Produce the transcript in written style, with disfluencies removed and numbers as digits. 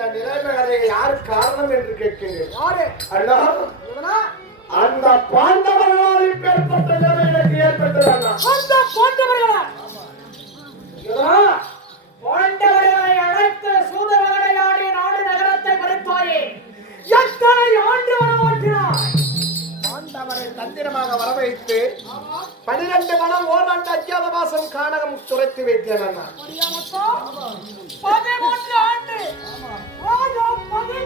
இந்த நிலைமைகளை யார் காரணம் என்று கேட்கிறேன். யாரு? அண்ணா, அந்த பாண்டவர்களால் இப்பேற்பட்ட நிலைமை எனக்கு ஏற்பட்டது அண்ணா. அந்த பாண்டவர்களா? பாண்டவர்களை அழைத்து சூதரவரையாடி நாடு நகரத்தை மறைத்தாயே, எத்தனை ஆண்டு வரமாற்றினாய்? பாண்டவரை தந்திரமாக வரவைத்து 12 மனம் ஓராண்டு அஜ்ஞாதவாசம் கானகம் துரைத்து வைத்தேன் அண்ணா. 13 ஆண்டு. 13